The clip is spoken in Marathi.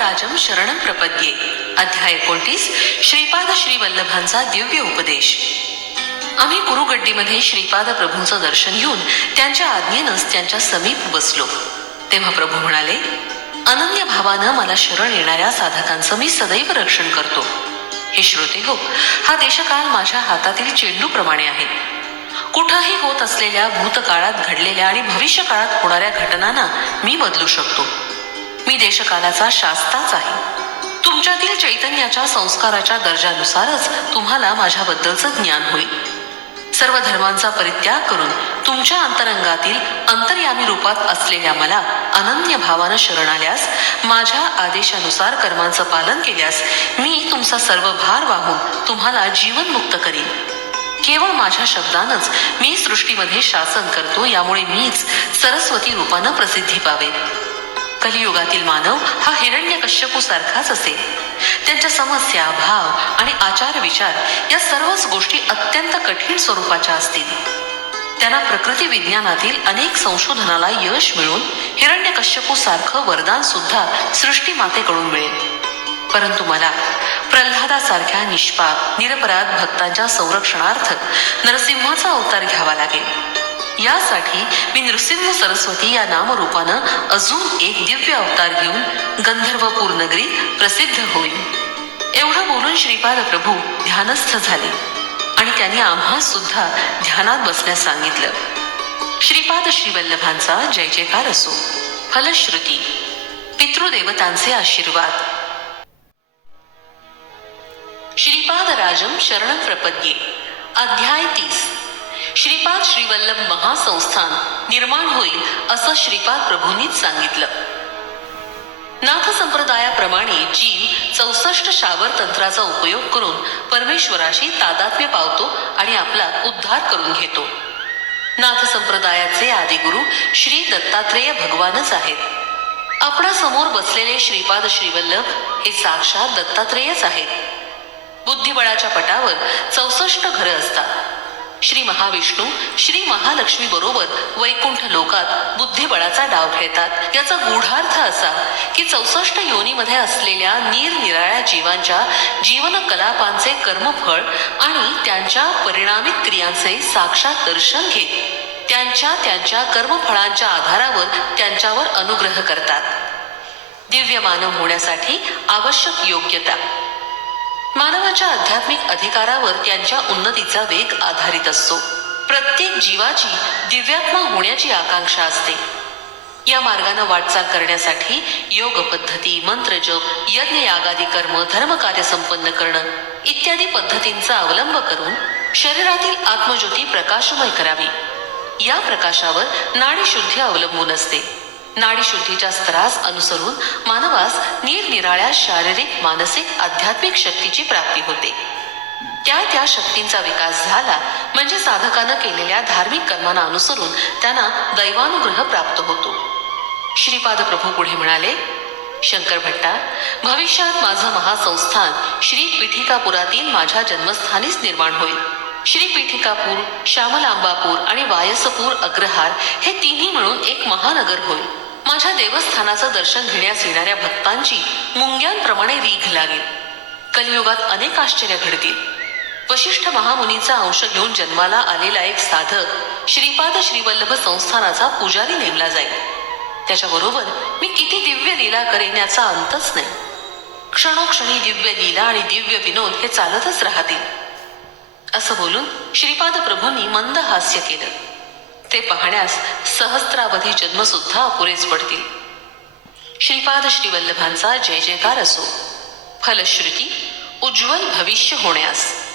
राजम शरणं प्रपद्ये. अध्याय 29. श्रीपाद श्रीवल्लभांचा दिव्य उपदेश. आम्ही कुरुगड्डीमध्ये श्रीपाद प्रभूंचं दर्शन घेऊन त्यांच्या आज्ञेनंच त्यांच्या समीप बसलो. तेव्हा प्रभू म्हणाले, अनन्य भावानं मला शरण येणाऱ्या साधकांचं मी सदैव रक्षण करतो. हे श्रोते हो, हा देशकाल माझ्या हातातील चेंडूप्रमाणे आहे. कुठंही होत असलेल्या भूतकाळात घडलेल्या आणि भविष्य काळात होणाऱ्या घटनांना मी बदलू शकतो. मी देशकालाचा शास्ताच आहे. तुमच्यातील चैतन्याच्या संस्काराच्या दर्जानुसारच तुम्हाला माझ्याबद्दलचं ज्ञान होईल. सर्व धर्मांचा परित्याग करून तुमच्या अंतरंगातील अंतर्यामी रूपात असलेल्या मला अनन्य भावानं शरण आल्यास, माझ्या आदेशानुसार कर्मांचं पालन केल्यास मी तुमचा सर्व भार वाहून तुम्हाला जीवनमुक्त करीन. केवळ माझ्या शब्दानंच मी सृष्टीमध्ये शासन करतो. यामुळे मीच सरस्वती रूपानं प्रसिद्धी पावे. कलियुगातील मानव हा हिरण्यकश्यपू सारखाच असेल. त्यांच्या समस्या, भाव आणि आचार विचार या सर्वच गोष्टी अत्यंत कठीण स्वरूपाच्या असतील. त्यांना प्रकृती विज्ञानातील अनेक संशोधनाला यश मिळून हिरण्यकश्यपू सारखं वरदान सुद्धा सृष्टी मातेकडून मिळेल. परंतु मला प्रल्हादासारख्या निष्पाप निरपराध भक्तांच्या संरक्षणार्थ नरसिंहाचा अवतार घ्यावा लागेल. यासाठी मी नृसिंह सरस्वती या नामरूपानं अजून एक दिव्य अवतार घेऊन गंधर्वपूर नगरीत प्रसिद्ध होईल. एवढं बोलून श्रीपाद प्रभू ध्यानस्थ झाले आणि त्यांनी आम्हा सुद्धा ध्यानात बसण्यास सांगितलं. श्रीपाद श्रीवल्लभांचा जय जयकार असो. फलश्रुती. पितृदेवतांचे आशीर्वाद. श्रीपाद राजम शरण प्रपद्ये. अध्याय 30. श्रीपाद श्रीवल्लभ महासंस्थान निर्माण होईल असं श्रीपाद प्रभूंनीच सांगितलं. नाथ संप्रदायाप्रमाणे जीव 64 शावर तंत्राचा उपयोग करून परमेश्वराशी तादात्म्य पावतो आणि आपला उद्धार करून घेतो. नाथ संप्रदायाचे आदिगुरु श्री दत्तात्रेय भगवानच आहेत. आपणासमोर बसलेले श्रीपाद श्रीवल्लभ हे साक्षात दत्तात्रेयच आहेत. बुद्धिबळाच्या पटावर 64 घरं असतात. श्री महाविष्णू श्री महालक्ष्मी बरोबर वैकुंठ लोकात बुद्धिबळाचा डाव खेळतात. याचा गूढार्थ असा की 64 योनीमध्ये असलेल्या निरनिराळ्या जीवांच्या जीवन कलापांचे कर्मफळ आणि त्यांच्या परिणामिक क्रियांचे साक्षात दर्शन घेत त्यांच्या कर्मफळांच्या आधारावर त्यांच्यावर अनुग्रह करतात. दिव्य मानव होण्यासाठी आवश्यक योग्यता. मानवाच्या आध्यात्मिक अधिकारावर त्यांच्या उन्नतीचा वेग आधारित असतो. प्रत्येक जीवाची दिव्यात्मा होण्याची आकांक्षा असते. या मार्गाने वाटचाल करण्यासाठी योग पद्धती, मंत्रजप, यज्ञ यागादी कर्म, धर्मकार्य संपन्न करणं इत्यादी पद्धतींचा अवलंब करून शरीरातील आत्मज्योती प्रकाशमय करावी. या प्रकाशावर नाडीशुद्धी अवलंबून असते. नाडीशुद्धीच्या स्तरास अनुसरून मानवास निरनिराळ्या शारीरिक, मानसिक, आध्यात्मिक शक्तीची प्राप्ती होते. त्या शक्तींचा विकास झाला म्हणजे साधकानं केलेल्या धार्मिक कर्मांना अनुसरून त्यांना दैवानुग्रह प्राप्त होतो. श्रीपाद प्रभू पुढे म्हणाले, शंकर भट्टा, भविष्यात माझं महासंस्थान श्री पीठिकापुरातील माझ्या जन्मस्थानीच निर्माण होईल. श्री पीठिकापूर, श्यामलांबापूर आणि वायसपूर अग्रहार हे तिन्ही मिळून एक महानगर होईल. माझ्या देवस्थानाचं दर्शन घेण्यास येणाऱ्या भक्तांची मुंग्यांप्रमाणे रीघ लागेल. कलियुगात अनेक आश्चर्य घडतील. वशिष्ठ महामुनीचा अंश घेऊन जन्माला आलेला एक साधक श्रीपाद श्रीवल्लभ संस्थानाचा पुजारी नेमला जाईल. त्याच्याबरोबर मी किती दिव्य लीला करेन याचा अंतच नाही. क्षणोक्षणी दिव्य लीला आणि दिव्य विनोद हे चालतच राहतील. असं बोलून श्रीपाद प्रभूंनी मंद हास्य केलं. ते पाहण्यास सहस्त्रावधी जन्म सुद्धा अपुरेच पडतील. श्रीपाद श्रीवल्लभांचा जय जयकार असो. फलश्रुती. उज्ज्वल भविष्य होण्यास.